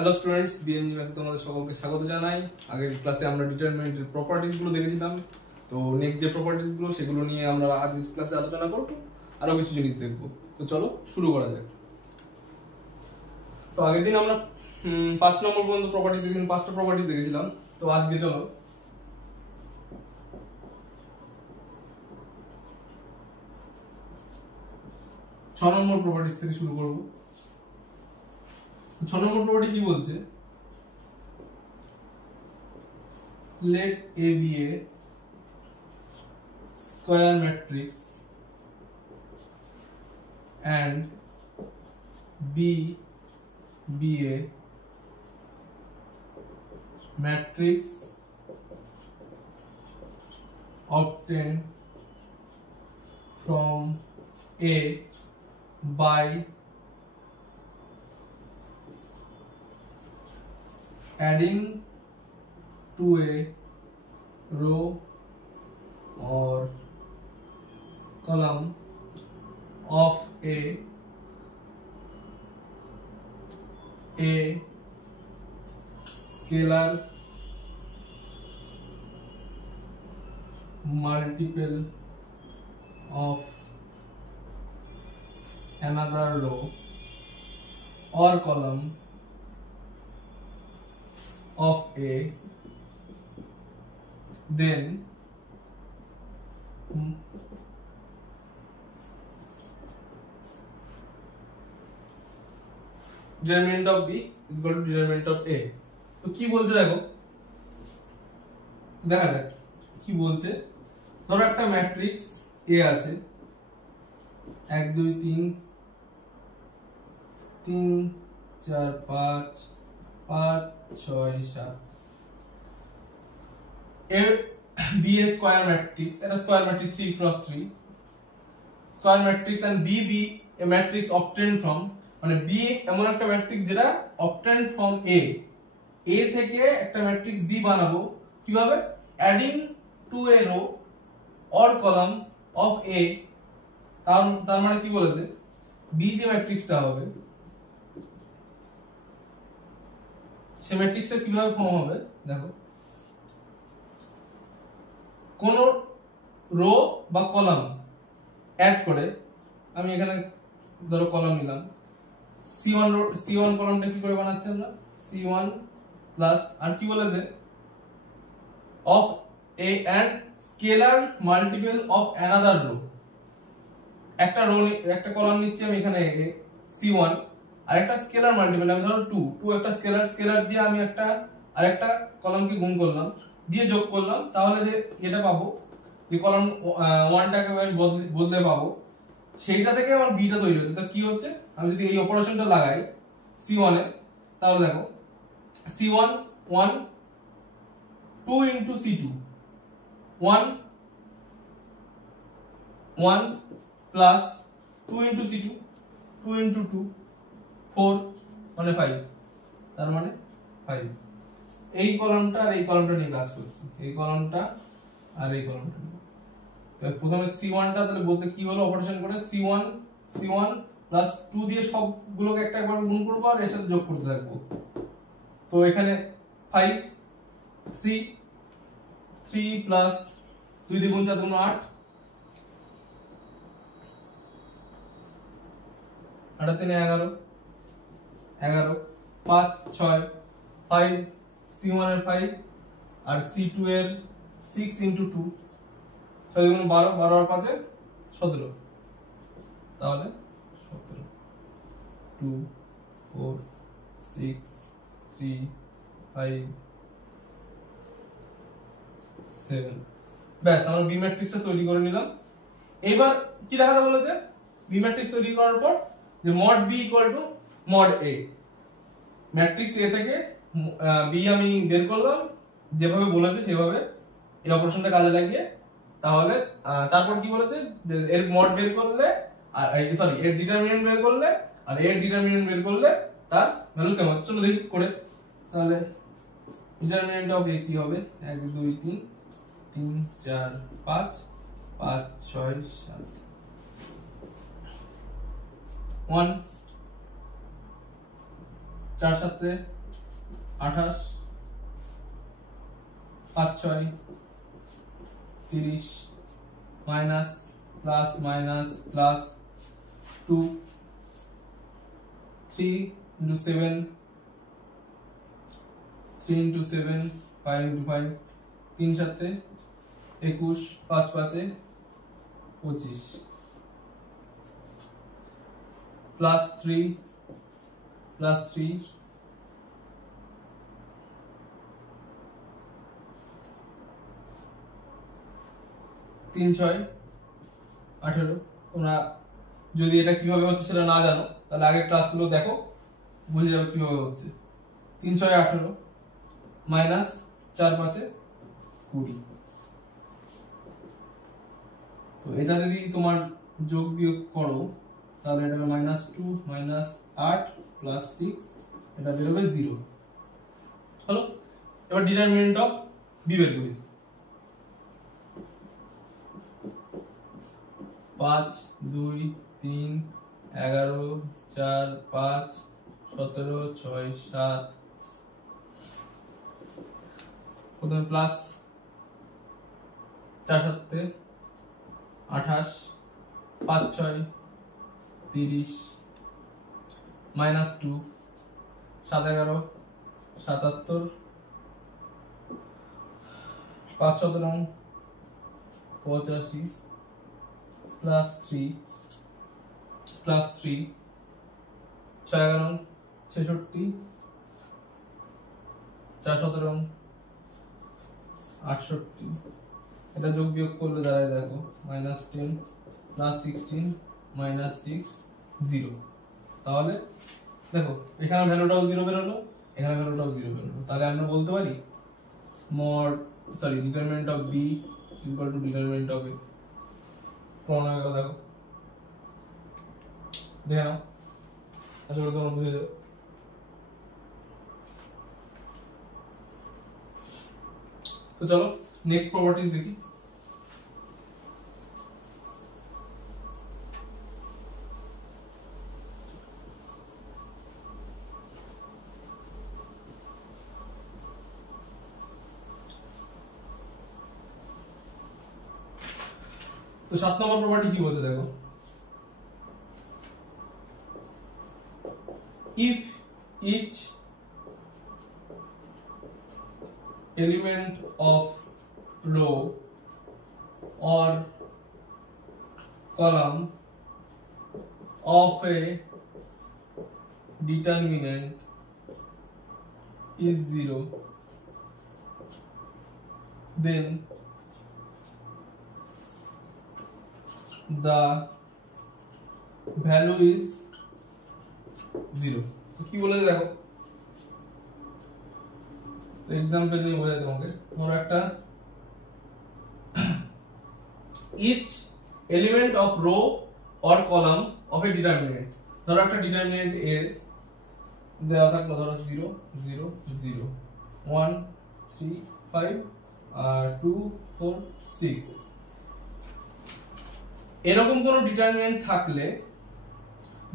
Hello students, BNG ম্যাথে তোমাদের সকলকে স্বাগত জানাই। আগের ক্লাসে আমরা ডিটারমিনেন্টের প্রপার্টিজ গুলো দেখেছিলাম। তো নেক্সট যে প্রপার্টিজ গুলো সেগুলো নিয়ে আমরা আজকের ক্লাসে আলোচনা করব, আরো কিছু জিনিস দেখব। তো চলো শুরু করা যাক। তো আগের দিন আমরা 5 নম্বর পর্যন্ত প্রপার্টিজ দেখেছিলাম, 5টা প্রপার্টিজ দেখেছিলাম। তো আজকে চলো 6 নম্বর প্রপার্টিজ থেকে শুরু করব। 6 নম্বর প্রপার্টি কি বলছে? Let A be a square matrix and B be a matrix obtained from A by adding to a row or column of a scalar multiple of another row or column of A, then determinant of B is equal to determinant of A. তো কি বলছে দেখো, দেখা যাক কি বলছে। ধরো একটা ম্যাট্রিক্স A আছে, 1 2 3 3 4 5 5 6 7 A B a square matrix, and a square matrix 3 cross 3 square matrix, and B a matrix obtained from, মানে B এমন একটা ম্যাট্রিক্স যেটা obtained from A থেকে একটা ম্যাট্রিক্স B বানাবো কিভাবে? adding to a row or column of A। তার মানে কি বলেছে, B যে ম্যাট্রিক্সটা হবে সে ম্যাট্রিক্সটা কিভাবে ফর্ম হবে দেখো। কোন রো বা কলাম অ্যাড করে, আমি এখানে ধরো কলাম নিলাম C1 কলামটা কি করে বানাচ্ছি আমরা, C1 প্লাস আর কি বলেছে, of a and scalar multiple of another row. একটা রো একটা কলাম নিচ্ছি আমি এখানে C1, আর একটা স্কেলার মাল্টিপল আমি ধরো 2 একটা স্কেলার দিয়ে আমি একটা আরেকটা কলামকে গুণ করলাম, দিয়ে যোগ করলাম, তাহলে যে এটা পাবো, যে কলাম 1টাকে আমি বদলে পাবো, সেইটা থেকে আমার বিটা তৈরি হচ্ছে। তো কি হচ্ছে, আমি যদি এই অপারেশনটা লাগাই C1 এ, তাহলে দেখো C1 1 2 into C2 1 1 plus 2 into C2 2 into 2 4 মানে 5, তার মানে 5। এই কলামটা আর এই কলামটা নিয়ে কাজ করছি, এই কলামটা আর এই কলামটা নিয়ে। তো প্রথমে C1 টা তাহলে বলতে কি হলো, অপারেশন করে C1 প্লাস 2 দিয়ে সবগুলোকে একটা একবার গুণ করব আর এর সাথে যোগ করতে থাকবো। তো এখানে 5 3 প্লাস 2 দিয়ে গুণ 4 গুণ 8 8 3 11 11 5 6 5 C1 এর 5 আর C2 এর 6 into 2 6 গুণ 12 12 আর 5 এ 17, তাহলে 17 2 4 6 3 5 7। ব্যাস, আমরা বি ম্যাট্রিক্সটা তৈরি করে নিলাম। এবার কি দেখাতে বলেছে, বি ম্যাট্রিক্স তৈরি করার পর যে mod b mod a, matrix A থেকে B আমি বের করলাম যেভাবে বলেছে সেভাবে এই অপারেশনটা কাজে লাগিয়ে। তাহলে তারপর কি বলেছে, যে এর মড বের করলে আর সরি এর ডিটারমিনেন্ট বের করলে আর এর ডিটারমিনেন্ট বের করলে তার ভ্যালু সেম হবে। চলো দেখি করে। তাহলে ডিটারমিনেন্ট অফ A কি হবে, 1 2 3 3 4 5 5 6 7 1 4 7 28 5 6 30 minus plus minus plus 2 3 into 7 3 into 7 5 into 5 3 7 21 5 5 25 plus 3 3 6 18 তোমরা যদি এটা কিভাবে হচ্ছে সেটা না জানো তাহলে আগের ক্লাসগুলো দেখো বুঝে যাবে কিভাবে হচ্ছে 3 6 18 মাইনাস 4 5 20 তো এটা যদি তোমার যোগ বিয়োগ করো তাহলে এটা -2 -8 প্লাস 6 এটা বেরোবে 0 হলো। এবার ডিটারমিনেন্ট অফ বি বের করি 5 2 3 11 4 5 17 6 7 প্রথমে প্লাস 4 7 28 5 6 30 -2 7 11 77 5 17 85 plus 3 6 11 66 4 17 68 এটা যোগ বিয়োগ করলে দাঁড়ায় দেখো -10 plus 16 -6 0 তাহলে দেখো এখানে ভ্যালুটাও 0 বের হলো এখানে ভ্যালুটাও 0 বের হলো তাহলে আমরা বলতে পারি determinant of b equal to determinant of a প্রমাণ হয়ে গেল দেখো দেখে নাও আশা করি তোমরা বুঝে যাবে। তো চলো নেক্সট প্রপার্টিজ দেখি। তো 7 নম্বর প্রপার্টি কি বলছে দেখো if each element of row or column of a determinant is 0 then the value is 0 তো কি বলেছে দেখো তো एग्जांपल নিয়ে বোঝাই তোমাকে ধরো একটা each element of row or column of a determinant ধরো একটা ডিটারমিনেন্ট a দেওয়া থাকলো ধরো 0 0 0 1 3 5 আর 2 4 6 এরকম কোন ডিটারমিনেন্ট থাকলে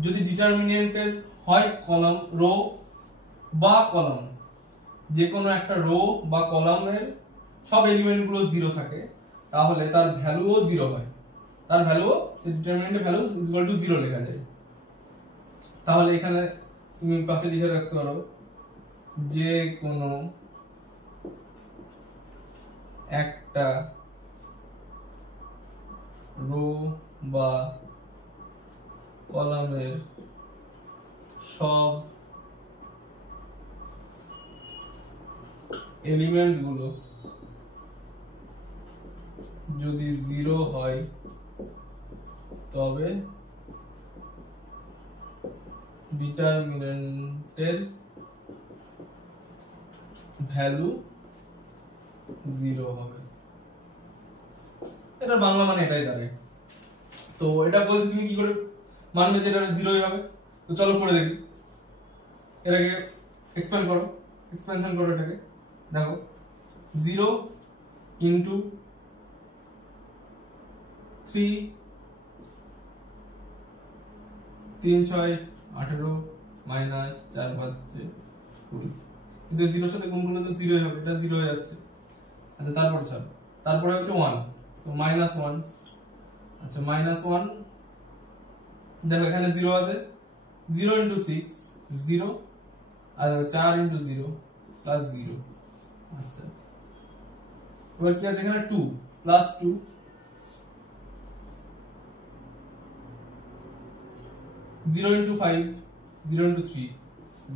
যদি ডিটারমিনেন্টের হয় কলাম রো বা কলাম যে কোনো একটা রো বা কলামের সব এলিমেন্টগুলো 0 থাকে তাহলে তার ভ্যালুও 0 হয় তার ভ্যালুও সেই ডিটারমিনেন্টের ভ্যালু ইকুয়াল টু 0 লেখা যায়। তাহলে এখানে তুমি পাশে লিখে রাখতে পারো যে কোনো একটা রো বা কলামের সব এলিমেন্ট গুলো যদি 0 হয় তবে ডিটারমিনেন্টের ভ্যালু 0 হবে। এটা বাংলা মানে এটাই দাঁড়ায়। তো এটা বলছি তুমি কি করে মানবে যে এটা 0ই হবে। তো চলো করে দেখি। এটাকে এক্সপ্যান্ড করো, এক্সপেনশন করো এটাকে। দেখো 0 ইনটু 3 3 6 18 মাইনাস 4 5 20 কিন্তু 0 এর সাথে গুণ করলে তো 0 হবে, এটা 0 হয়ে যাচ্ছে। আচ্ছা তারপর ছাড়ো, তারপরে হচ্ছে 1, তো -1। আচ্ছা -1, দেখো এখানে 0 আছে, 0 * 6 0, আর 4 * 0 +0। আচ্ছা এবার কি আছে এখানে 2 +2, 0 * 5 0 * 3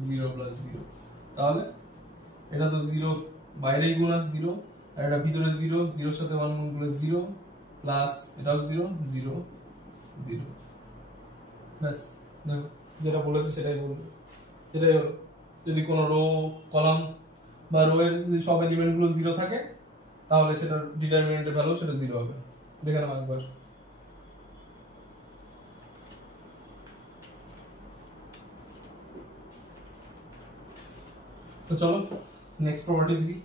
0 +0। তাহলে এটা তো 0 বাইরেই গুণ আছে 0, আর এটা ভিতরে 0, 0 এর সাথে 1 গুণ করলে 0 প্লাস এটাও 0 0 0। ব্যাস দেখো যেটা বলেছে সেটাই বলবে, সেটাই হলো। যদি কোনো রো কলাম বা রো এর যদি সব এলিমেন্ট গুলো 0 থাকে তাহলে সেটা ডিটারমিনেন্টের ভ্যালু সেটা 0 হবে। দেখে নাও একবার। তো চলো নেক্সট প্রপার্টি দেখি।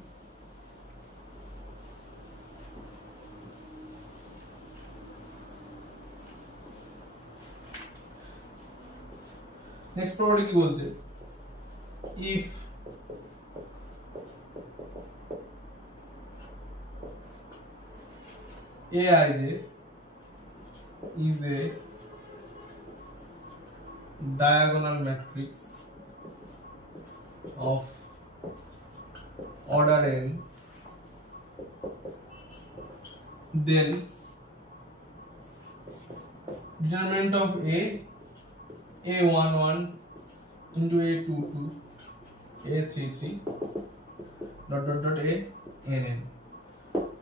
নেক্সট প্রপার্টি কি বলছে, if Aij is a diagonal matrix of order n, then determinant of A11 into A22 A33 ANN।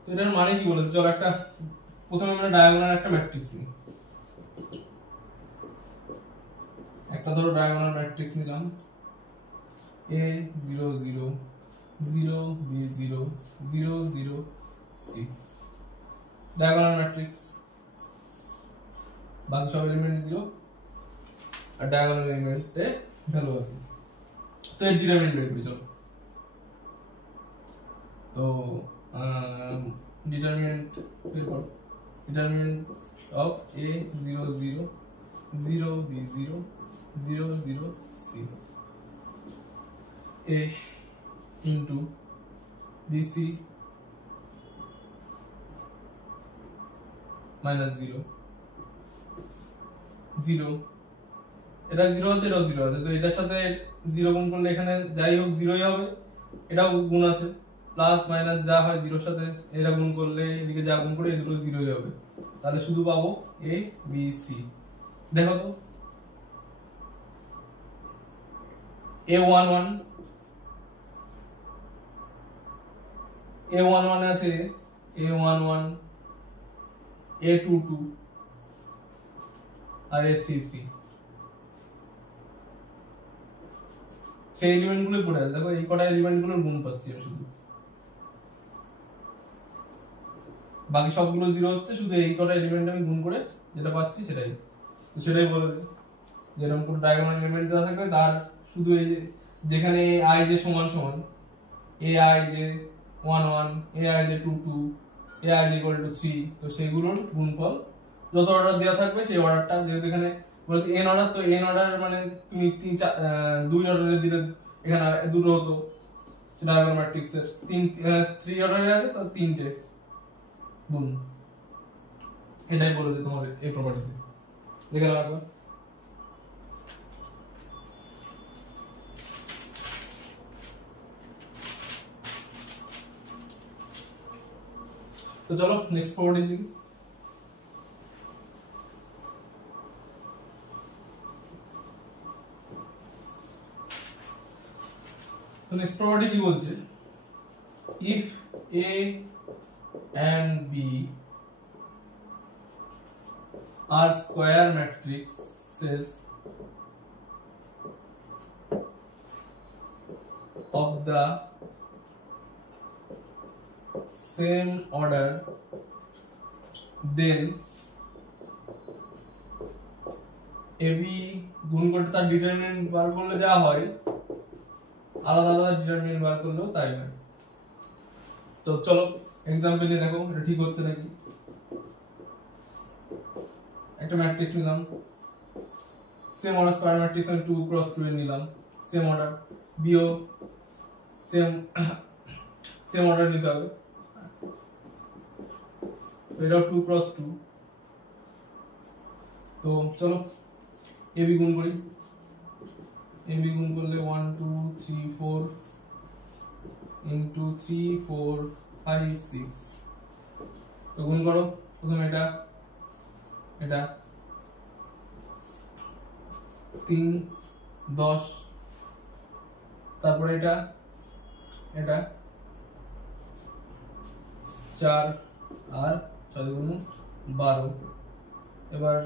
তো এটার মানে কি বলেছে, চলো একটা প্রথমে আমরা ডায়াগোনাল একটা ম্যাট্রিক্স নিই। একটা ধরো ডায়াগোনাল ম্যাট্রিক্স নিলাম A0 0 0 B0 0 0 C, diagonal matrix, বাকি সব এলিমেন্ট 0 আর ডায়াগোনাল এলিমেন্টে ভ্যালু আছে। তো এর ডিটারমিনেন্ট বের করি চলো। তো ডিটারমিনেন্ট বের করো, determinant of A0 0 0 B0 0 0 C, A into BC -0 0, এটা 0 আছে, এটাও 0 আছে, তো এটার সাথে 0 গুণ করলে এখানে যাই হোক 0ই হবে, এটাও গুণ আছে, প্লাস মাইনাস যা হয় 0 এর সাথে এটা গুণ করলে এদিকে যা গুণ করে এই দুটো 0ই হবে। তাহলে শুধু পাবো A B C। দেখো তো A11 আছে, A11 A22 আর A33, সেই এলিমেন্ট গুলো পড়ে আছে। দেখো এই কটা এলিমেন্ট গুলোর গুণ পাচ্ছি আমি শুধু, বাকি সবগুলো 0 হচ্ছে, শুধু এই কটা এলিমেন্ট আমি গুণ করে যেটা পাচ্ছি সেটাই। তো সেটাই বলে যেরকম কোনো ডায়াগোনাল এলিমেন্ট দেওয়া থাকবে তার শুধু এই যেখানে i j সমান সমান ai j 11 ai j 22 ai j = 3, তো সেগুলোর গুণফল যত অর্ডার দেওয়া থাকবে সেই অর্ডারটা, যেহেতু এখানে বলছে n অর্ডার, তো n অর্ডার মানে তুমি 2 অর্ডারে দিলে এখানে দুটো হতো ডায়াগোনাল ম্যাট্রিক্সের, 3 অর্ডারে আছে তো 3টে গুণ। এটাই বলেছে তোমাদের এই প্রপার্টিতে, দেখে নাও একবার। তো চলো নেক্সট প্রপার্টি দেখি। তো নেক্সট প্রপার্টি কি বলছে, if A and B are square matrices of the same order, then AB গুণ করতে তার ডিটারমিনেন্ট বার করলে যা হয় আলাদা আলাদা ডিটারমিনেন্ট বার করলেও তাই হয়। তো চলো এক্সাম্পল দিয়ে দেখো এটা ঠিক হচ্ছে নাকি। একটা ম্যাট্রিক্স নিলাম, সেম অর্ডার স্কয়ার ম্যাট্রিক্স আমি 2 × 2 এর নিলাম, সেম অর্ডার, বিও সেম সেম অর্ডার নিতে হবে। এটাও 2 × 2। তো চলো এবি গুণ করি। এবি গুণ করলে 1 2 3 4 ইনটু 3 4 5 6। তো গুণ করো প্রথমে এটা 3 10, তারপরে এটা 4 আর 6 গুণ 12। এবার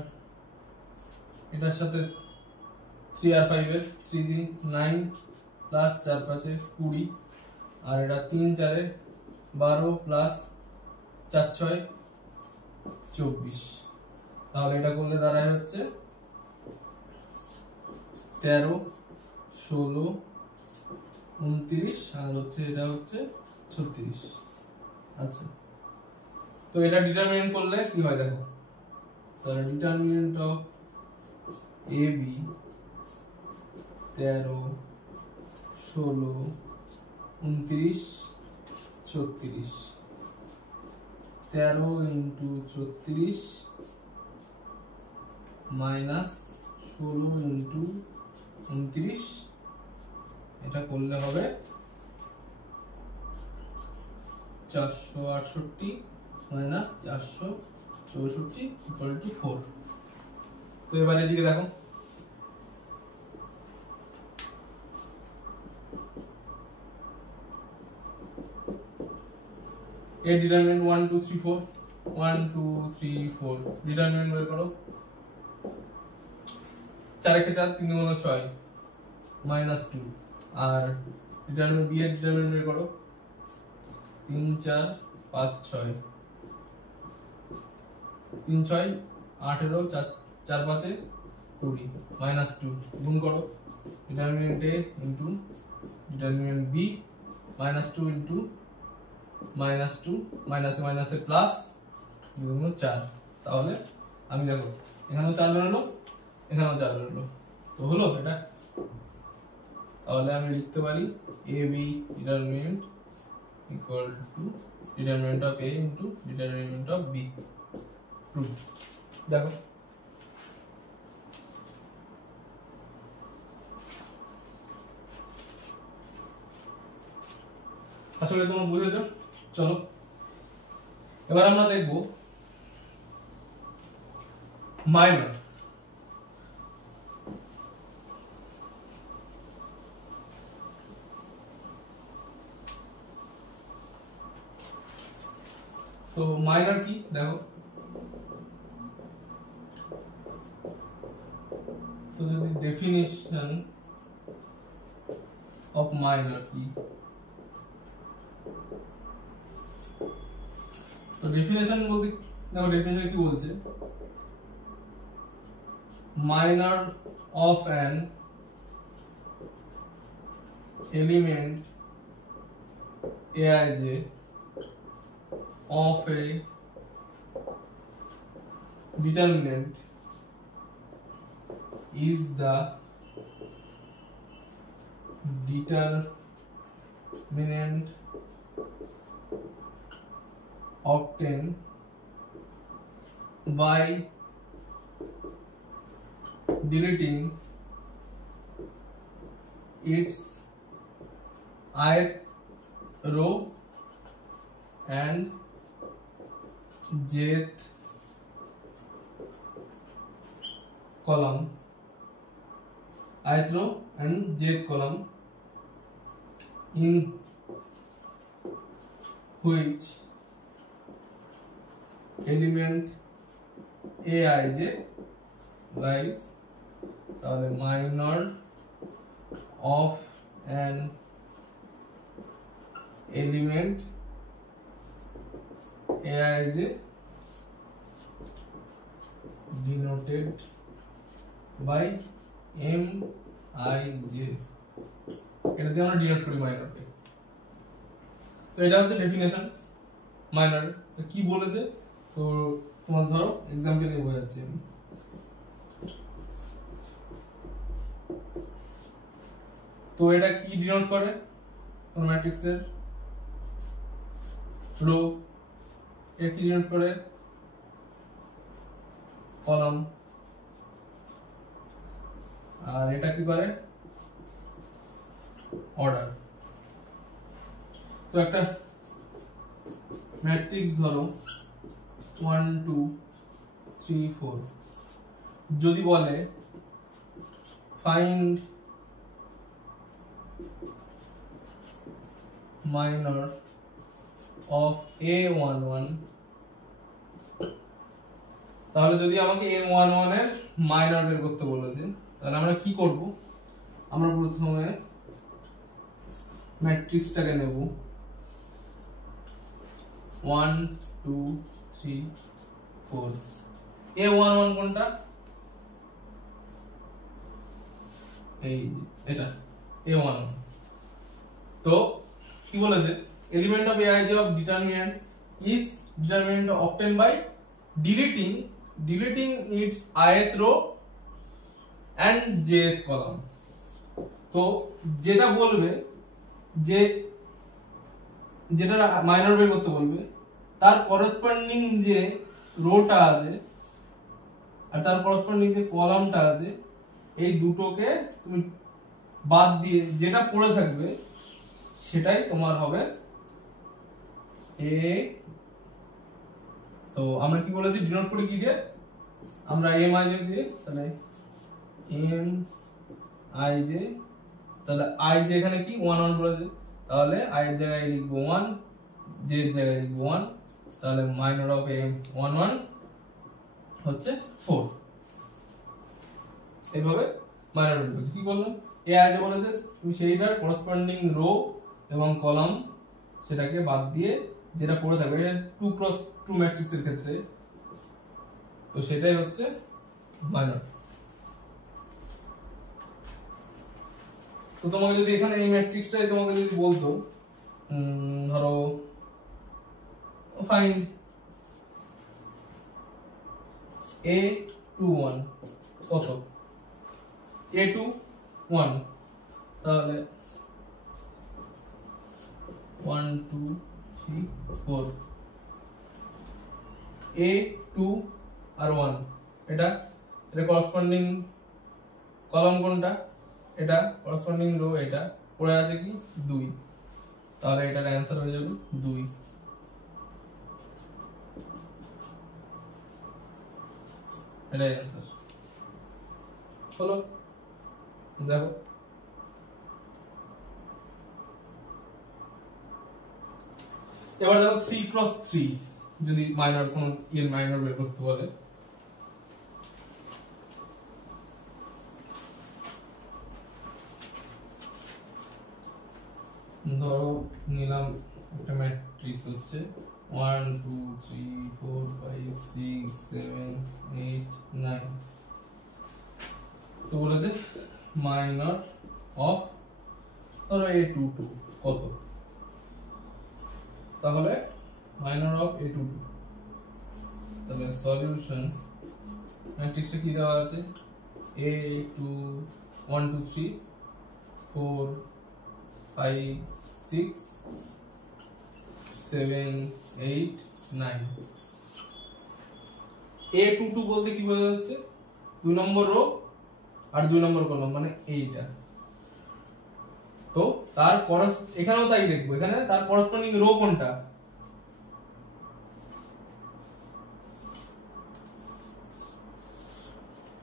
এটার সাথে 3 আর 5 এর 3 দিয়ে 9 প্লাস 4 5 20, আর এটা 3 4 12 প্লাস 4 6 24। তাহলে এটা করলে দাঁড়ায় হচ্ছে 13 16 29 আর হচ্ছে এটা হচ্ছে 36। আচ্ছা, তো এটা ডিটারমিনেন্ট করলে কি হয় দেখো। তাহলে determinant of AB 13 16 29 36। 13 into 36 minus 16 into 29, এটা করলে হবে 468 মাইনাস 464 ইকুয়াল টু 4। তো এবার এদিকে দেখো, এর ডিটারমিনেন্ট 1 2 3 4 1 2 3 4 ডিটারমিনেন্ট বের করো। 4 কে 4 3 গুণ 6 মাইনাস 2, আর ডিটারমিনেন্ট বি এর ডিটারমিনেন্ট বের করো। 3 4 5 6 3 6 18 4 5 20 মাইনাস 2 গুণ করো determinant A into determinant B, minus 2 into minus 2 মাইনাসে মাইনাসে প্লাস 4। তাহলে আমি দেখো এখানেও 4 বেরোলো, এখানেও 4 বেরোলো, তো হলো এটা। তাহলে আমি লিখতে পারি AB determinant equal to determinant of A into determinant of B। দেখো আসলে তোমরা বুঝেছো। চলো এবার আমরা দেখব মাইনর। তো মাইনর কি দেখো, তো যদি ডেফিনিশন অফ মাইনর কি, তো ডেফিনেশন বলতে দেখো ডেফিনেশন কি বলছে, minor of an element aij of a determinant is the determinant obtained by deleting its ith row and jth column, ith row and jth column in which element aij lies। তাহলে minor of an element aij denoted by mij, এটা দিয়ে আমরা denote করি মাইনরকে। তো এটা হচ্ছে definition minor. তো কি বলেছে, তো তোমার ধরো एग्जांपल নিয়ে বোঝাচ্ছি আমি। তো এটা কি ডিনোট করে, কোন ম্যাট্রিক্সের রো এ কি ডিনোট করে কলাম, আর এটা কি করে অর্ডার। তো একটা ম্যাট্রিক্স ধরো 1 2 3 4, যদি বলে ফাইন্ড minor of A11, তাহলে যদি আমাকে A11 এর মাইনর বের করতে বলেছে, তাহলে আমরা কি করব, আমরা প্রথমে ম্যাট্রিক্সটাকে নেব 1 2 3 4। A11 কোনটা, এই এটা A11। তো কি বলেছে, element of Aij of determinant is determinant obtained by deleting its ith row and jth column। তো যেটা বলবে যে যেটা মাইনর বের করতে বলবে, তার করেসপন্ডিং যে রোটা আছে আর তার করেসপন্ডিং যে কলামটা আছে, এই দুটোকে তুমি বাদ দিয়ে যেটা পড়ে থাকবে সেটাই তোমার হবে এ। তো আমরা কি বলেছি, ডিনোট করে কি দিয়ে, আমরা এম আই জে দিয়ে, তাহলে এম আই জে, তাহলে আই জে এখানে কি 1 1 বলেছে, তাহলে আই এর জায়গায় লিখবো 1, জে এর জায়গায় লিখবো 1, তাহলে মাইনর অফ এম 1 1 হচ্ছে 4। এইভাবে মাইনর বের করছি। কি বললাম, এ আই জে বলেছে তুমি সেইটার করেসপন্ডিং রো এবং কলাম সেটাকে বাদ দিয়ে যেটা পড়ে থাকবে 2 × 2 ম্যাট্রিক্সের ক্ষেত্রে, তো সেটাই হচ্ছে মাইনর। তো তোমাকে যদি এখানে এই ম্যাট্রিক্সটাই তোমাকে যদি বলতো ধরো ফাইন্ড A21 কত, A21 তাহলে 1 2 3 4, A2 আর 1, এটা করেসপন্ডিং কলাম কোনটা, এটা করেসপন্ডিং রো, এটা পড়ে আছে কি 2, তাহলে এটার অ্যানসার হয়ে যাবে 2। এটাই অ্যানসার হলো। দেখো এবার দেখো 3 × 3, যদি মাইনর কোন এর মাইনর বের করতে বলে, ধরো নিলাম একটা ম্যাট্রিক্স হচ্ছে 1 2 3 4 5 6 7 8 9। তো বলেছে মাইনর অফ ধরো A22 কত, তাহলে মাইনর অফ A22, তাহলে সলিউশন ম্যাট্রিক্সটা কি দেওয়া আছে, A2 1 2 3 4 5 6 7 8 9। A22 বলতে কি বোঝা যাচ্ছে, 2 নম্বর রো আর 2 নম্বর কলাম, মানে এইটা। তো তার এখানেও তাই দেখবো, এখানে তার করেসপন্ডিং রো কোনটা,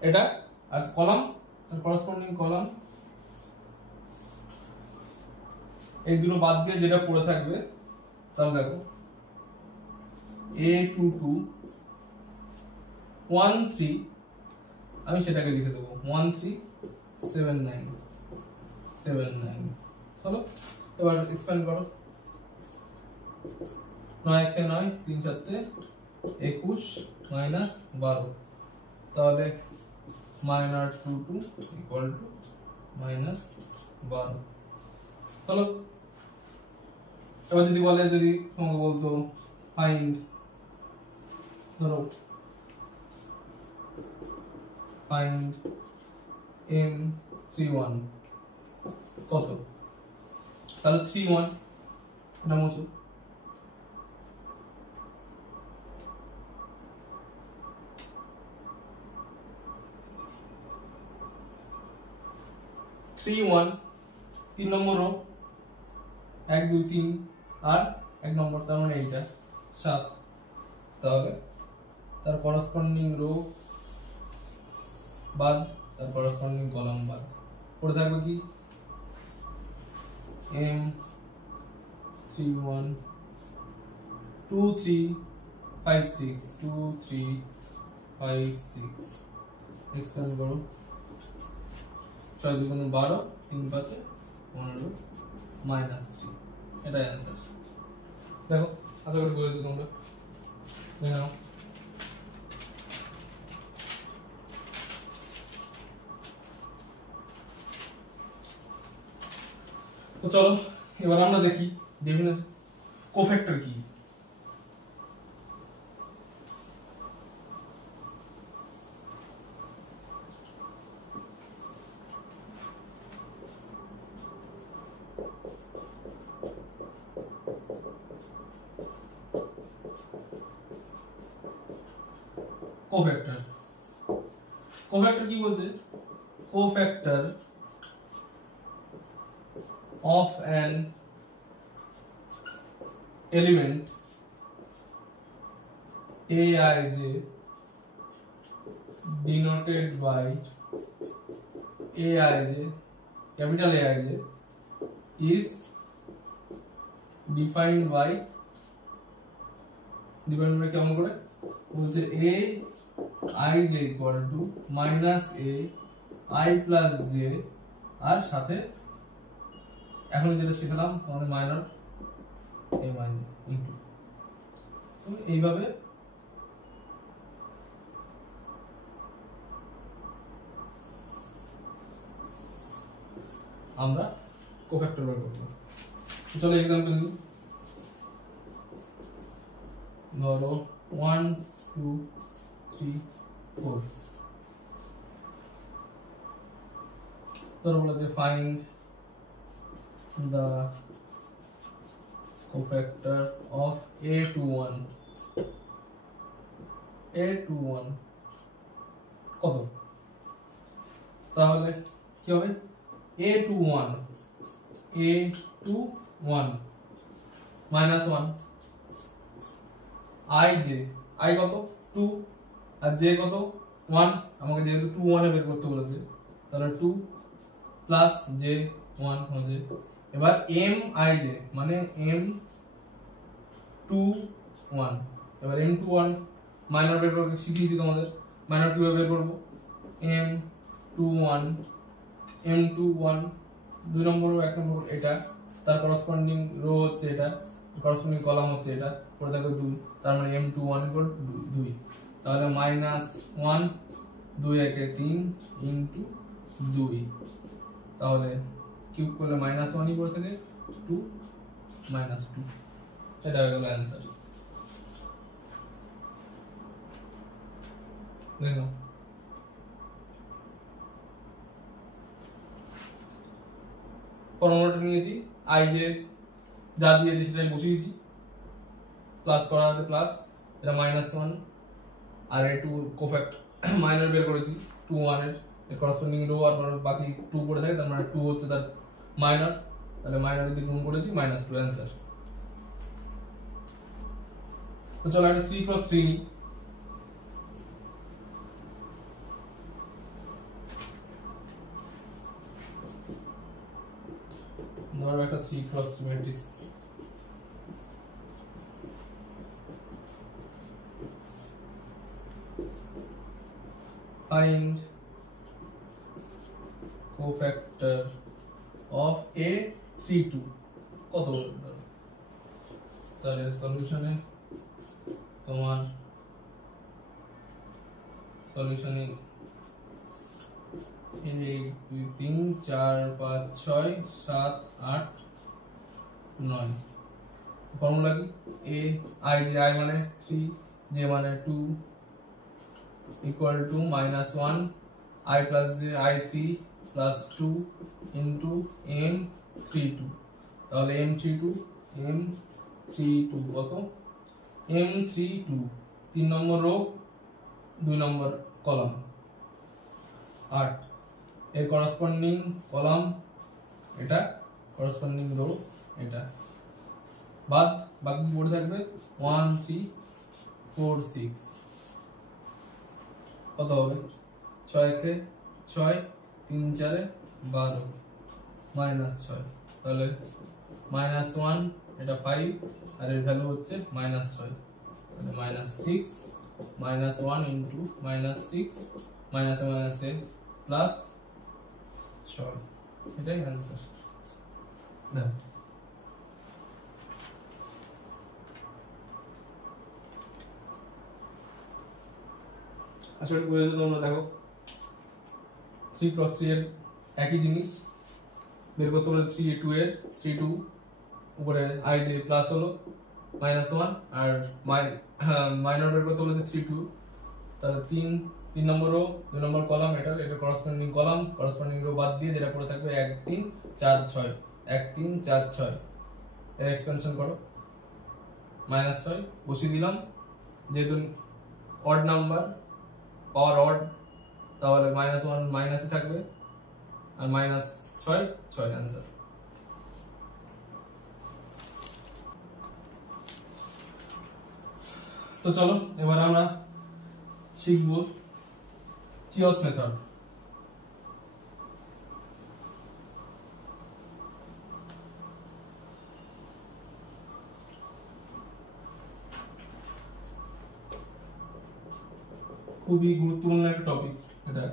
এটা, আর কলাম তার করেসপন্ডিং কলাম, এই দুটো বাদ দিয়ে যেটা পড়ে থাকবে, তাহলে দেখো A22 1 3, আমি সেটাকে লিখে দেবো 1 3 7 9 7 9। চলো এবার এক্সপ্যান্ড করো, 9 × 9 3 7 21 -12, তাহলে -22 = -12। চলো এবার যদি বলে, যদি তোমাকে বলতো ফাইন্ড ধরো ফাইন্ড M31 কত, তাহলে 3 1 এটা মুছো। থ্রি ওয়ান 3 নম্বর রো 1 2 3 আর 1 নম্বর, তার মানে এইটা 7। তাহলে তার করসপন্ডিং রো বাদ, তার করসপন্ডিং কলাম বাদ, পড়ে থাকবে কি m 3 1 2 3 5 6 2 3 5 6 এক্সপ্যান্ড করো, 6 2 12 3 5 15 -3, এটাই অ্যান্সার। দেখো আশা করি বুঝেছো তোমরা। দেখে নাও। তো চলো এবার আমরা দেখি ডেফিনেশন কোফ্যাক্টর কি। কোফ্যাক্টর, কোফ্যাক্টর কি বলছে? Cofactor of an element Aij denoted by Aij, capital Aij, is defined by কেমন করে বলছে Aij equal to minus A I plus J আর সাথে এখন যেটা শিখলাম আমাদের মাইনর এ মাইনর ইনটু, এইভাবে আমরা কোফ্যাক্টর বের করব। চলো एग्जांपल নিই। ধরো 1 2 3 4, ধরো বলেছে find the cofactor of A21, A21 কত? তাহলে কি হবে A21 minus 1 IJ, I কত 2 আর J কত 1, আমাকে যেহেতু 2 1 এ বের করতে বলেছে তাহলে 2 প্লাস J 1 হচ্ছে। এবার MIJ মানে M21, এবার M21 মাইনর বের করতে শিখিয়েছি তোমাদের, মাইনর কিভাবে বের করব, M21 2 নম্বর 1 নম্বর এটা, তার করসপন্ডিং রো হচ্ছে এটা, করসপন্ডিং কলাম হচ্ছে এটা, পরে থাকবে 2, তার মানে M21 ইকুয়াল 2, তাহলে -1 2 1 3 ইনটু 2, তাহলে কিউব করলে -1 ই পড়ে থাকে 2 -2, এটা হয়ে গেল অ্যানসার। দেখো ফর্মুলাটা নিয়েছি, আই যে যা দিয়েছি সেটাই বসিয়েছি, প্লাস করা আছে প্লাস, এটা -1 আর এ 2 কোফ্যাক্ট মাইনর বের করেছি 2 1 এর করসপন্ডিং রো আর বাকি 2 পড়ে থাকে, তার মানে 2 হচ্ছে তার মাইনর, তাহলে মাইনর দিয়ে গুণ করেছি -2 অ্যানসার। তো চলো একটা 3 + 3 নিই। ধরো একটা 3 + 3 matrix, find cofactor of A32 কত বলতে, তাহলে সলিউশনে তোমার সলিউশনে 1 2 3 4 5 6 7 8 9, ফর্মুলা কি a I j I মানে 3 j মানে 2 equal to -1 I plus j I3 plus 2 into M32, তাহলে m32 কত m32 3 নম্বর রো 2 নম্বর কলাম 8 এর করসপন্ডিং কলাম এটা, করসপন্ডিং রো এটা, বাকি পড়ে থাকবে 1 3 4 6 কত হবে 6 কে 6 3 4 12 -6 তাহলে -1 এটা 5 আর এর ভ্যালু হচ্ছে -6 তাহলে -6 -1 ইনটু -6 -a প্লাস 6 এটাই आंसर না আসলে বুঝতে তোমরা দেখো 3 × 3 এর একই জিনিস বের করতে বলে 3a2 এর 32 উপরে i যে প্লাস হলো -1 আর মাইনর বের করতে বলে 32 তাহলে 3 নম্বর রো 2 নম্বর কলাম এটা করসপন্ডিং কলাম করসপন্ডিং রো বাদ দিয়ে যেটা পড়ে থাকবে 1 3 4 6 1 3 4 6 এর এক্সপেনশন করো -6 বসিয়ে দিলাম যেহেতু অড নাম্বার পাওয়ার অড তাহলে -1 মাইনাসে থাকবে আর -6 आंसर তো চলো এবার আমরা শিখব চিওস মেথড। খুবই গুরুত্বপূর্ণ একটা টপিক এটা।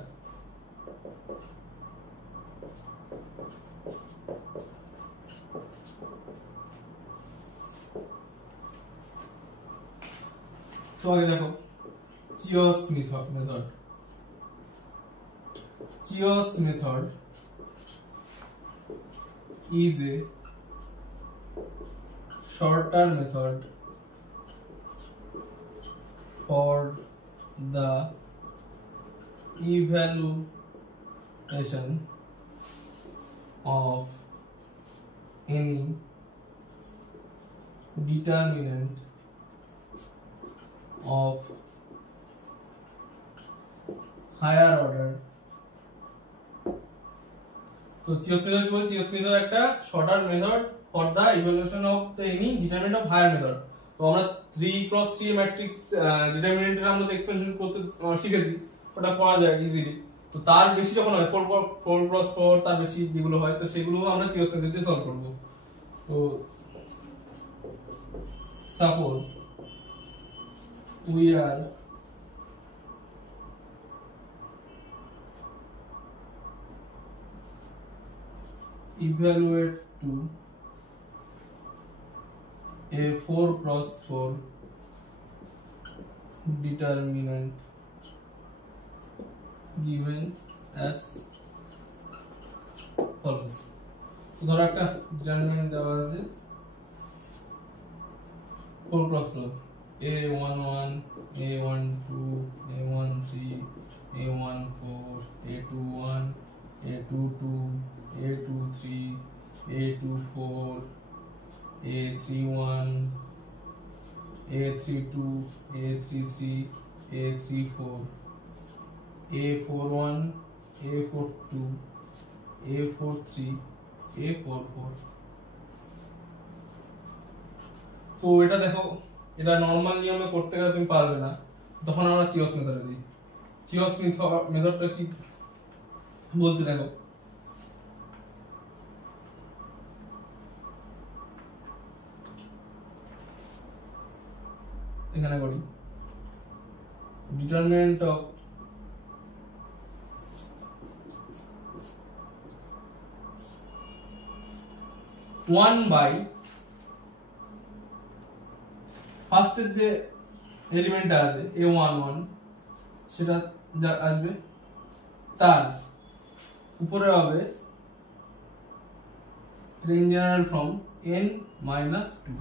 তো আগে দেখো চিওস method. চিওস method is a shorter method for the evaluation of any determinant of higher order। তো চিওস মেথড কি বলছি? চিওস মেথড একটা shorter method for the evaluation of the any determinant of higher method. তো আমরা 3x3 ম্যাট্রিক্স ডিটারমিনেন্টের আমরা expansion করতে শিখেছি, ওটা করা যায় ইজিলি। তো তার বেশি যখন হয় 4x4 তার বেশি যেগুলো হয় তো সেগুলো আমরা চিওস মেথড দিয়ে সলভ করব। তো suppose we are evaluate to a 4x4 determinant given as follows। তো ধরো একটা ডিটারমিনেন্ট দেওয়া আছে 4x4 a11 a12 a13 a14 a21 a22 a23 a24 a31 a32 a33 a34 a41 a42 a43 a44। তো এটা দেখো, এটা নরমাল নিয়মে করতে গেলে তুমি পারবে না, তখন আমরা চিওস মেথডে দিই। চিওস মেথডটা কি বলতে দেখো, এখানে করি ডিটারমিনেন্ট অফ ওয়ান বাই ফার্স্টের যে এলিমেন্টটা আছে a11 সেটা যা আসবে তার উপরে হবে ইন জেনারেল ফ্রম n - 2।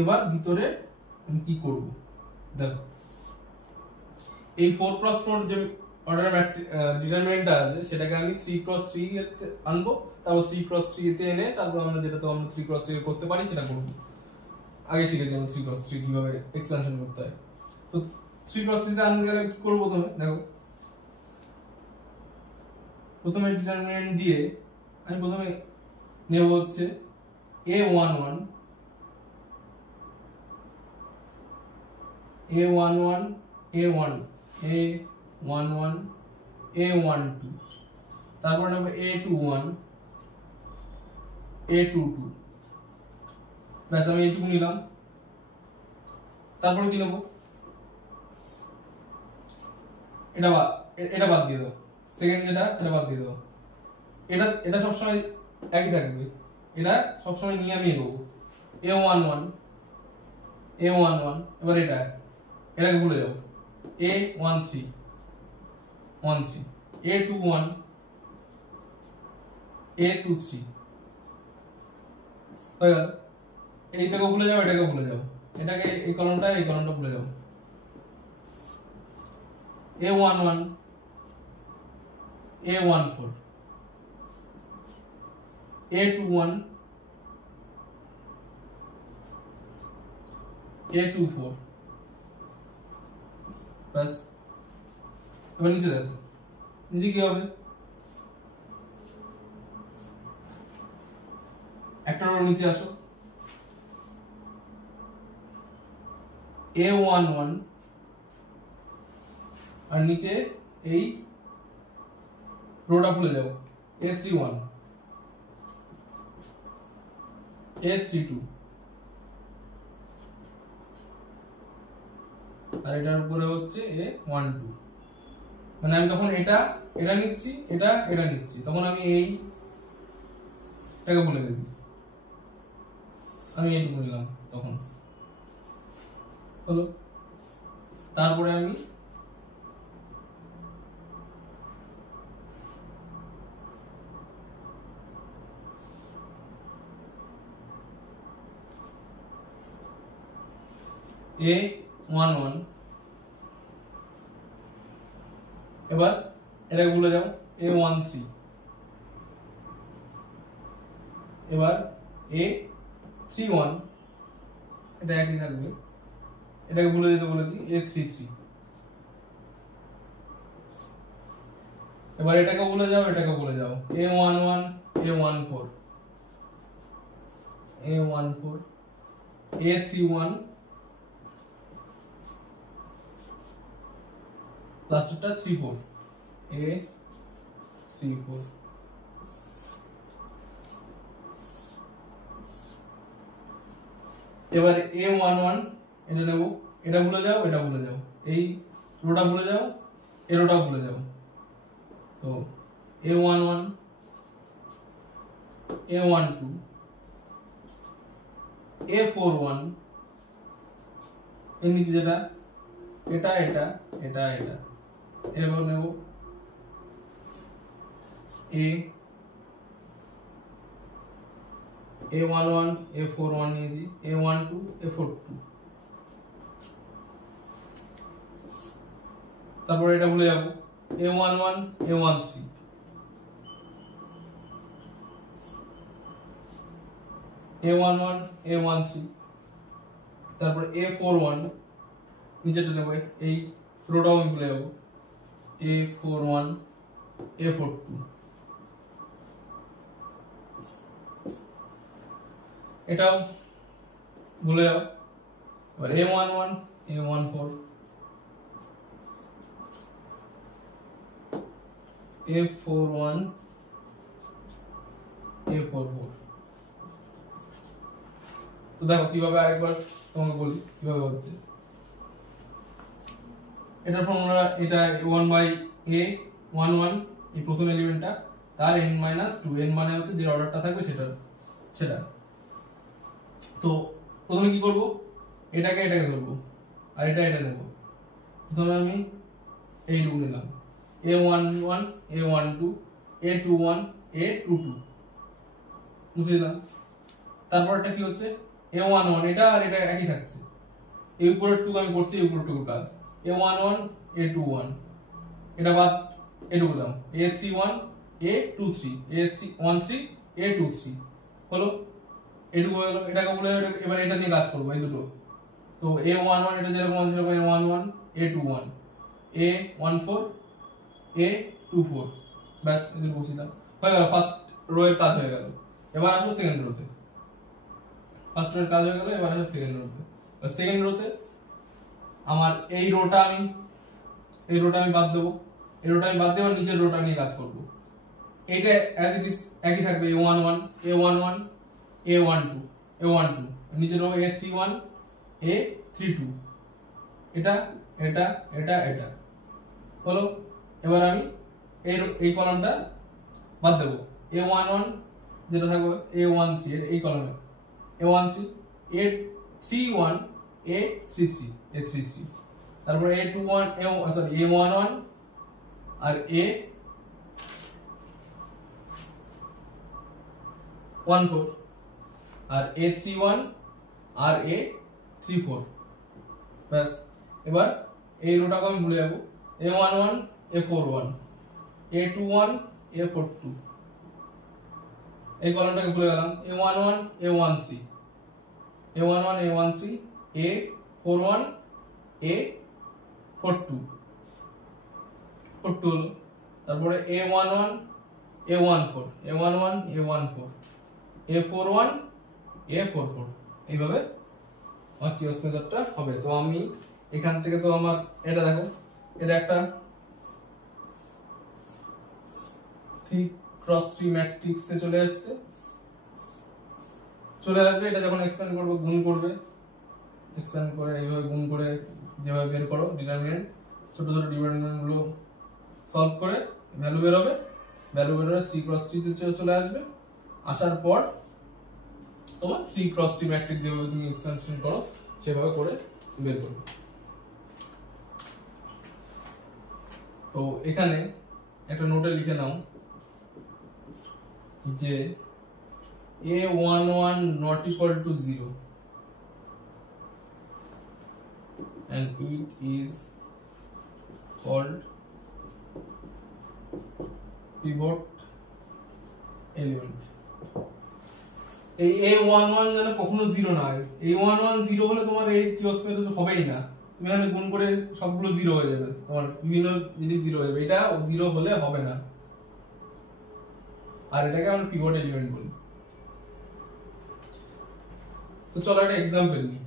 এবার ভিতরে আমি কি করব দেখো, এই 4x4 যে অর্ডার ডিটারমিনেন্টটা আছে সেটাকে আমি 3x3 এতে আনবো, তারপর 3x3 এতে এনে তারপর আমরা যেটা তো আমরা 3x3 এ করতে পারি সেটা করব। আগে শিখেছি আমরা 3x3 কিভাবে এক্সপেনশন করতে হয়। তো 3x3 তে আনতে গেলে কি করব, প্রথমে দেখো, প্রথমে ডিটারমিনেন্ট দিয়ে আমি প্রথমে নেব হচ্ছে a11 a11 a1 a11 a12, তারপর নেব a21 a22, ব্যাস আমি এইটুকু নিলাম। তারপরে কি নেব, এটা বাদ দিয়ে দাও, সেকেন্ড যেটা সেটা বাদ দিয়ে দাও, এটা সবসময় একই থাকবে, এটা সবসময় নিয়ে আমি এগোবো। a11 a11, এবার এটাকে ভুলে যাও, a13 a21 a23 হয়ে গেল। এইটাকে ভুলে যাও, এটাকে ভুলে যাও, এটাকে এই কলমটা ভুলে যাও। a11 a14 a21 a24, বাস। এবার নিচে দেখো, নিচে কি হবে, একটা রো নিচে আসো, a11 আর নিচে এই রোটা ভুলে যাও, a31 a32, আর এটার উপরে হচ্ছে a12। মানে আমি তখন এটা নিচ্ছি, এটা নিচ্ছি, তখন আমি এইটাকে ভুলে গেছি, আমি এইটুকু নিলাম তখন হলো। তারপরে আমি a11, এবার এটাকে ভুলে যাও, a13, এবার a31, এটা একই থাকবে, এটাকে ভুলে যেতে বলেছি, a33, এবার এটাকে ভুলে যাও, এটাকে ভুলে যাও, a11 a14 a14 a31, লাস্টটা 34 a34। এবার a11 এটা নেব, এটা ভুলে যাও, এটা ভুলে যাও, এই রোটা ভুলে যাও, এই রোটা ভুলে যাও। তো a11 a12 a41, এর নিচে যেটা এটা এটা এটা এটা, এবার নেব a11 a41 নিয়েছি, a12 a42, তারপর এটা ভুলে যাব, a11 a13, a11 a13, তারপর a41, নিচেটা নেব, এই রোটাও আমি ভুলে যাব, a41 a42, এটাও ভুলে যাও। এবার a11 a14 a41 a44। তো দেখো কিভাবে, আরেকবার তোমাকে বলি কিভাবে হচ্ছে। এটার ফর্মুলা, এটা 1/a11 এই প্রথম এলিমেন্টটা, তার n-2, n মানে হচ্ছে যে অর্ডারটা থাকবে সেটা। তো প্রথমে কি করব, এটাকে ধরবো আর এটা নেব। প্রথমে আমি এইটুকু নিলাম, a11 a12 a21 a22 মুছে দিলাম। তারপরটা কি হচ্ছে A11 এটা আর এটা একই থাকছে, এই উপরের টুকু আমি করছি, এই উপরের টুকু কাজ। A11 A21 এটা বাদ, এটুকু দাম A31 A23 A13 A23 হলো, এটুকু হলো। এটাকে বলে এবার এটা নিয়ে কাজ করব, এই দুটো। তো A11 এটা যেরকম আছে সেরকম A11 A21 A14 A24 ব্যাস এদের বসিলাম, হয়ে গেল ফার্স্ট রো এর কাজ হয়ে গেল। এবার আসো সেকেন্ড রোতে, ফার্স্ট রো এর কাজ হয়ে গেল, এবার আসো সেকেন্ড রোতে। সেকেন্ড রোতে আমার এই রোটা আমি বাদ দেবো, এই রোটা আমি বাদ দেবো, নিচের রোটা নিয়ে কাজ করব। এইটা অ্যাজ ইট ইজ একই থাকবে, A11 A11 A12 A12, নিচের রো A31 A32, এটা এটা এটা এটা হলো। এবার আমি এই কলামটা বাদ দেবো, A11 যেটা থাকবে A13 এই কলামে A13 A31 A33 তারপর A21 সরি A11 আর A14 আর A31 আর A34 ব্যাস। এবার এই রোটাকে আমি ভুলে যাবো, A11 A41 A21 A42 এই কলামটাকে ভুলে গেলাম, A11 A13 A11 A13 A41 A42 হলো। তারপরে A11 A14 A11 A14 A41 A44 এইভাবে আমার চিওস মেথডটা হবে। তো আমি এখান থেকে, তো আমার এটা দেখো, এটা একটা 3x3 ম্যাট্রিক্সে চলে আসছে, চলে আসবে। এটা যখন এক্সপ্যান্ড করবে, গুণ করবে, এক্সপ্যান্ড করে এইভাবে গুণ করে যেভাবে বের করো ডিটারমিনেন্ট, ছোট ছোট ডিটারমিনেন্ট গুলো সলভ করে ভ্যালু বের হবে, ভ্যালু বের হলে 3x3 তে চলে আসবে। আসার পর তোমার 3x3 ম্যাট্রিক্স যেভাবে তুমি এক্সপ্যানশন করো সেভাবে করে বের করবে। তো এখানে একটা নোটে লিখে নাও যে A11 not equal to 0 and it is called pivot element। এই A11 যেন কখনো 0 না হয়, A11 0 হলে তোমার এই চিওস মেথড হবেই না, তুমি এখানে গুণ করে সবগুলো 0 হয়ে যাবে, তোমার বিভিন্ন জিনিস 0 হয়ে যাবে, এটা 0 হলে হবে না। আর এটাকে আমরা পিভট এলিমেন্ট বলি। তো চলো একটা एग्जांपल নিই।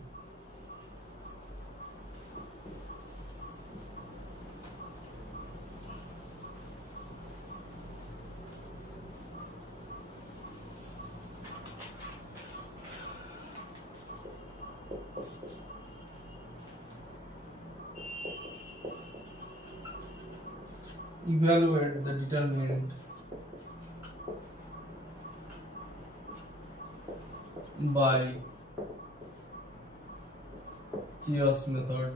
Evaluate the determinant by Cheo's method।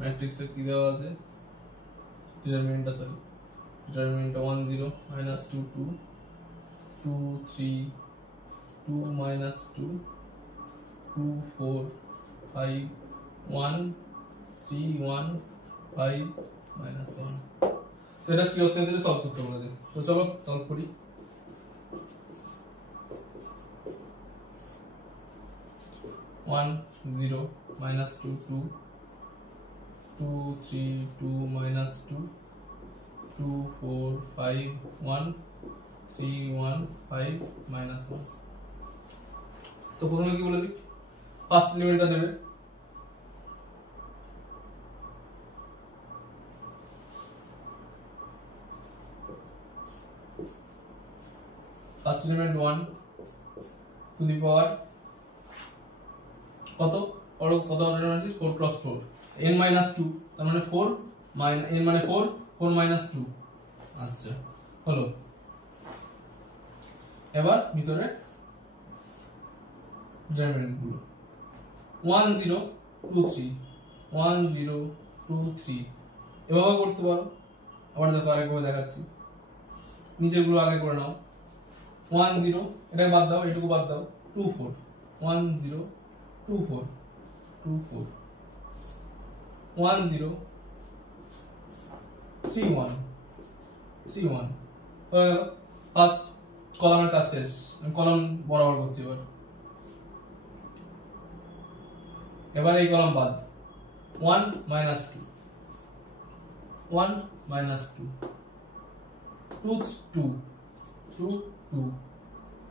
Matrix की देवा আছে डिटरमिनेंट আছে, डिटरमिनेंट 1 0 minus 2 2 2 3 2 minus 2 2 4 5 1 3 1 5 minus 1। তো এটা চিওস মেথডে সলভ করতে বলেছে, তো চলো সলভ করি। One 0 minus 2 2 2 3 2 minus 2 2 4 5 1 3 1 5 minus 1। তো প্রথমে কি বলেছি, ফার্স্ট এলিমেন্টটা নেবে, ফার্স্ট এলিমেন্ট 1 টু দি পাওয়ার কত কত অর্ডার আছে 4 × 4 n - 2, তার মানে 4 n মানে 4 4 - 2। আচ্ছা হলো। এবার ভিতরে ডিটারমিনেন্ট গুলো 1 0 2 3 1 0 2 3 এভাবে করতে পারো। আবার দেখো আরেকবার দেখাচ্ছি, নিচের গুলো আগে করে নাও। 1 0 এটা বাদ দাও, এটুকু বাদ দাও, 2 4 1 0 2 4 2 4 1 0 3 1 3 1 হয়ে গেল। ফার্স্ট কলামের কাজ শেষ, আমি কলাম বরাবর করছি। এবার এই কলাম বাদ, 1 minus 2 1 minus 2 2 2 2 2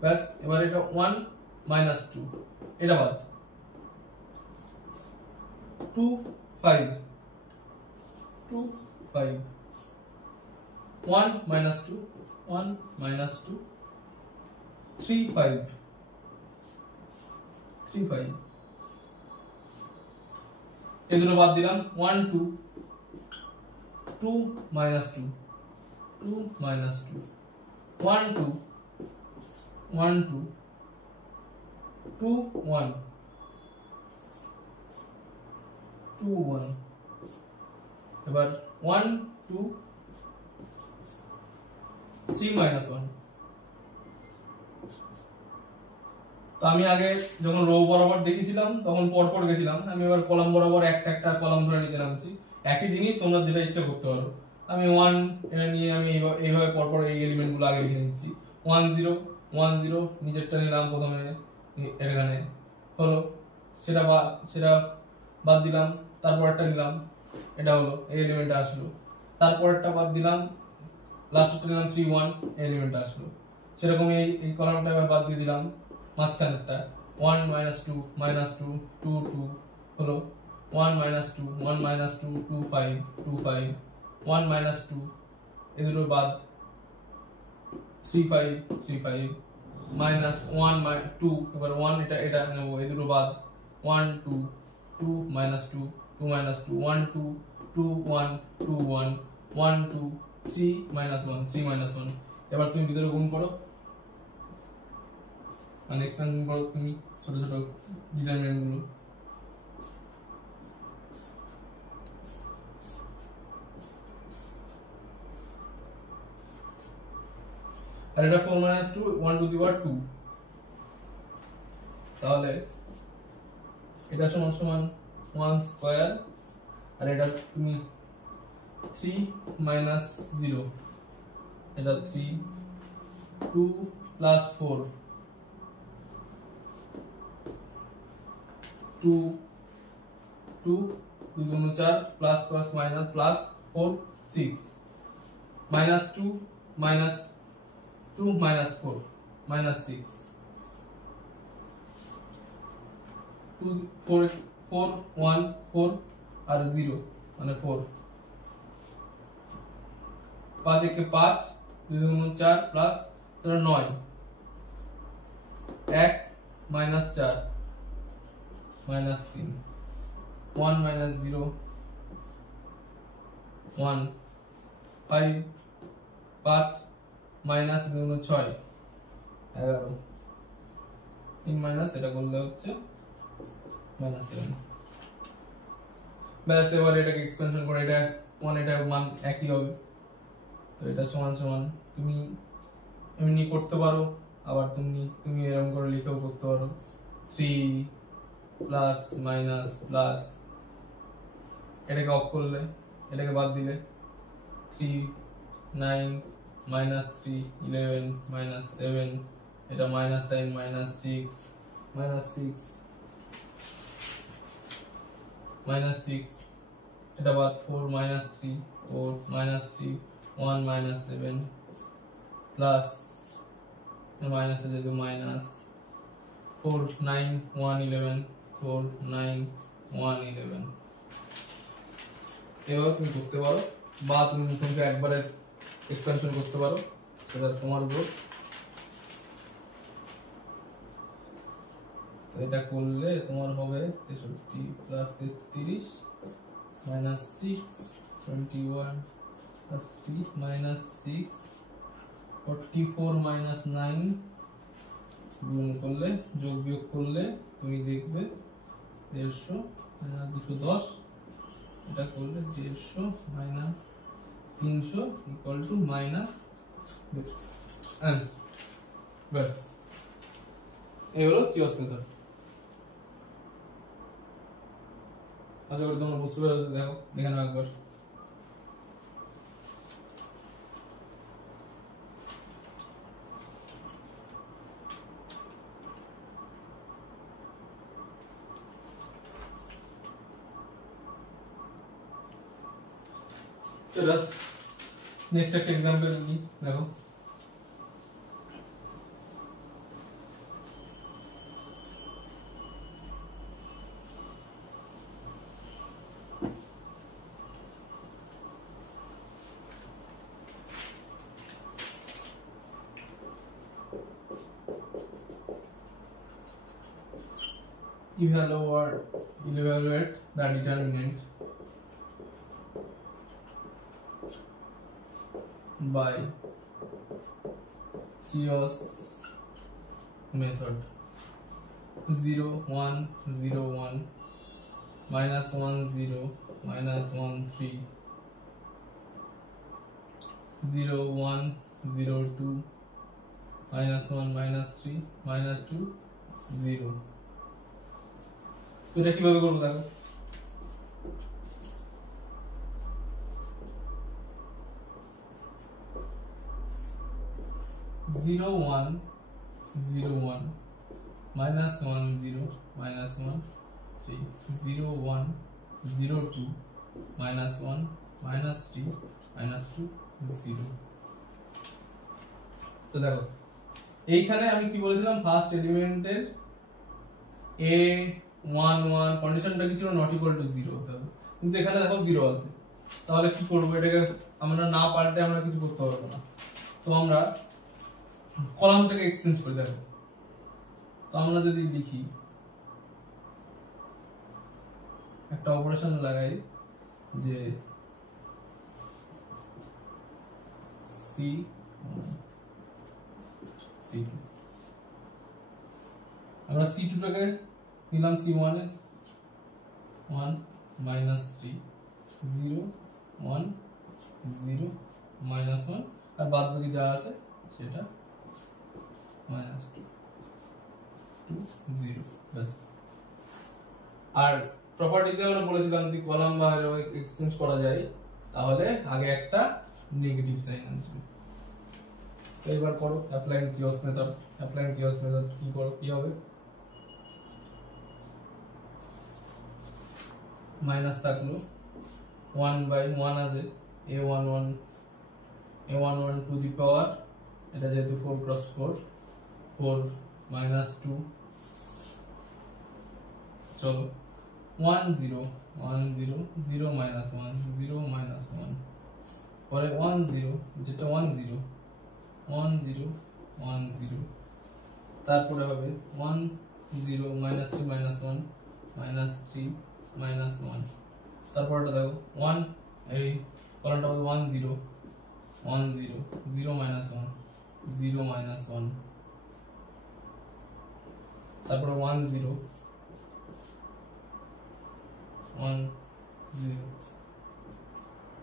ব্যাস। এবার এটা 1 minus 2 এটা বাদ, 2 5 2 5 1 minus 2 1 minus 2 3 5 3 5 এই দুটো বাদ দিলাম, 1 2 2 minus 2 2 minus 2 1 2 1 2 2 1 2 1 এবার 1 2 3 minus 1। তো আমি আগে যখন রো বরাবর দেখিয়েছিলাম তখন পর পর গেছিলাম, আমি এবার কলাম বরাবর একটা একটা কলাম ধরে নিচে নামছি। একই জিনিস তোমরা যেটা ইচ্ছা করতে পারো। আমি 1 এটা নিয়ে আমি এইভাবে পর পর এই এলিমেন্টগুলো আগে লিখে নিচ্ছি। 1 0 1 0 নিচেরটা নিলাম প্রথমে, এখানে হলো, সেটা বাদ দিলাম, তারপরটা নিলাম, এটা হলো, এই এলিমেন্টটা আসলো, তারপরটা বাদ দিলাম, লাস্টটা নিলাম 3 1, এই এলিমেন্টটা আসলো। সেরকম এই কলামটা এবার বাদ দিয়ে দিলাম, মাঝখানেরটা 1 minus 2 minus 2 2 2 হলো, 1 minus 2 1 minus 2 2 5 2 5 1 minus 2 এই দুটো বাদ, 3 5 3 5 minus 1 2 এবার 1 এটা নেব, এই দুটো বাদ, 1 2 2 minus 2 2 minus 2 1 2 2 1 2 1 1 2 3 minus 1 3 minus 1। এবার তুমি ভিতরে গুণ করো, মানে এক্সপেনশন করো তুমি ছোট ছোট ডিটারমিনেন্ট গুলো। আর এটা 4 minus 2 1 to the power 2, তাহলে এটা সমান সমান 1 স্কয়ার, আর এটা তুমি 3 minus 0 এটা 3 2 plus 4 2 2 2 2 4 plus plus minus plus 4 6 minus 2 minus 2 minus 4 minus 6 2 4 4 1 4 আর 0 মানে 4 5 একে 5 2 2 4 plus 9 1 minus 4 minus 3 1 minus 0 1 5 5 minus 2 6 11 3 minus এটা করলে হচ্ছে minus 7। ব্যাস, এবার এটাকে এক্সপেনশন করে এটা 1 এটা মান একই হবে। তো এটা সমান সমান তুমি এমনি করতে পারো, আবার তুমি এরকম করে লিখেও করতে পারো, 3 প্লাস মাইনাস প্লাস, এটাকে অফ করলে, এটাকে বাদ দিলে 3 9 minus 3 11 minus 7 এটা minus 9 minus 6 minus 6 minus 6 এটা বাদ 4 minus 3 4 minus 3 1 minus 7 plus minus is equal to minus 4 9 1 11 4 9 1 11। এভাবে তুমি করতে পারো, বা তুমি মুখে একবারে এক্সপেনশন করতে পারো, সেটা তোমার উপর। তো এটা করলে তোমার হবে 63 plus 33 minus 6 21 plus 3 minus 6 44 minus 9 গুণ করলে, যোগ বিয়োগ করলে তুমি দেখবে 150 মাইনাস 210, এটা করলে 150 মাইনাস 300 ইকুয়াল টু মাইনাস ব্যাস, এই হলো চিওস মেথড। আশা করি তোমরা বুঝতে পেরেছো। দেখো এখানে একবার নেক্সট একটা এক্সাম্পল নিই। দেখো evaluate the determinant by Chios method 0 1 0 1 minus 1 0 minus 1 3 0 1 0 2 minus 1 minus 3 minus 2 0। তো এটা কিভাবে করবো দেখো, zero one zero one minus one zero minus one three zero one zero two minus one minus three minus two zero. তো দেখো এইখানে আমি কি বলেছিলাম, ফার্স্ট এলিমেন্টের এ ওয়ান ওয়ান কন্ডিশনটা কি ছিল, নট ইকুয়াল টু জিরো হতে হবে, কিন্তু এখানে দেখো জিরো আছে। তাহলে কি করবো, এটাকে আমরা না পাল্টে আমরা কিছু করতে পারবো না। তো আমরা কলামটাকে এক্সচেঞ্জ করে দেখো। তো আমরা যদি লিখি একটা অপারেশন লাগাই যে সি C2, আমরা C2 টাকে নিলাম C1 এ 1 minus 3 0 1 0 minus 1 আর বাদ বাকি যা আছে সেটা minus 2 2 0 বাস। আর প্রপার্টিজে আমরা বলেছিলাম যদি কলাম বা রো এক্সচেঞ্জ করা যায় তাহলে আগে একটা নেগেটিভ সাইন আসবে। তো এবার করো অ্যাপ্লাইং চিওস মেথড। অ্যাপ্লাইং চিওস মেথড কি করো, কি হবে, মাইনাস থাকলো 1 বাই 1 আছে a11 a11 টু দি পাওয়ার, এটা যেহেতু 4 ক্রস 4 4 মাইনাস 2, চলো 1 0 1 0 0 মাইনাস 1 0 মাইনাস 1 পরে 1 0 যেটা 1 0 1 0 1 0 তারপরে হবে 1 0 মাইনাস 3 মাইনাস 1 মাইনাস 3 মাইনাস 1 তারপরটা দেখো 1 এই কলামটা হবে 1 0 1 0 0 মাইনাস 1 0 মাইনাস 1 তারপরে 1 0 1 0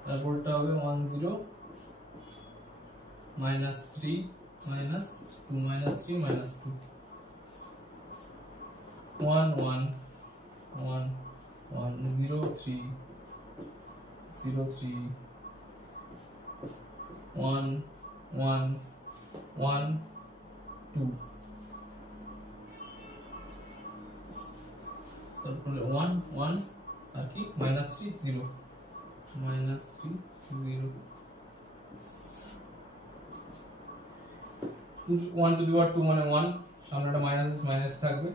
তারপরটা হবে 1 0 minus 3 minus 2 minus 3 minus 2 1 1 1 1 0 3 0 3 1 1 1 2 তারপরে 1 1 আর কি minus 3 0 minus 3 0 1 to the power 2 মানে 1, সামনে একটা মাইনাস মাইনাস থাকবে,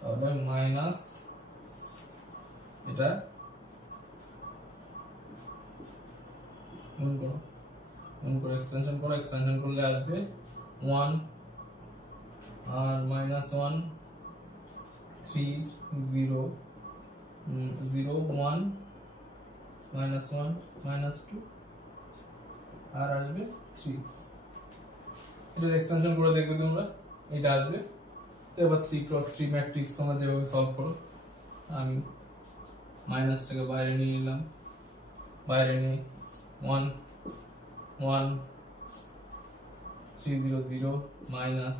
তাহলে মাইনাস এটা গুণ করো এক্সপেনশন করো, এক্সপেনশন করলে আসবে 1 আর মাইনাস 1 3 0 0 1 মাইনাস 1 মাইনাস 2 আর আসবে 3। এটা এক্সপেনশন করে দেখবে তোমরা এটা আসবে। তো এবার 3 ক্রস 3 ম্যাট্রিক্স তোমরা যেভাবে সলভ করো, আমি মাইনাসটাকে বাইরে নিয়ে নিলাম, বাইরে নিয়ে 1 1 3 0 0 মাইনাস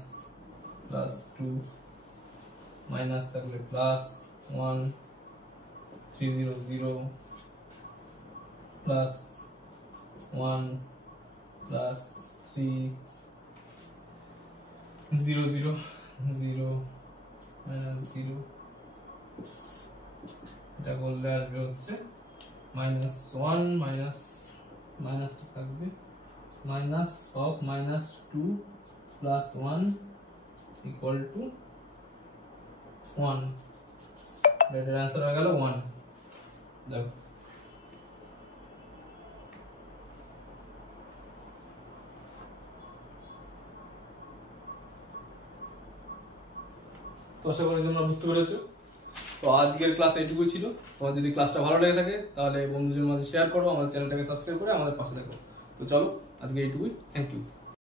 প্লাস 2 মাইনাস থাকবে প্লাস 1 300 প্লাস 1 প্লাস 3 0 0 0 মাইনাস 0 এটা করলে আসবে হচ্ছে মাইনাস 1 মাইনাস মাইনাসটা থাকবে minus of minus 2 plus 1 equal to 1 এটার आंसर হয়ে গেল 1 দেখো তো আশা করি তোমরা বুঝতে পেরেছো তো আজকের ক্লাস এইটুকুই ছিল তোমার যদি ক্লাসটা ভালো লেগে থাকে তাহলে বন্ধুদের মাঝে শেয়ার করো আমাদের চ্যানেলটাকে সাবস্ক্রাইব করে আমাদের পাশে থাকো তো চলো আজকে এইটুকুই থ্যাংক ইউ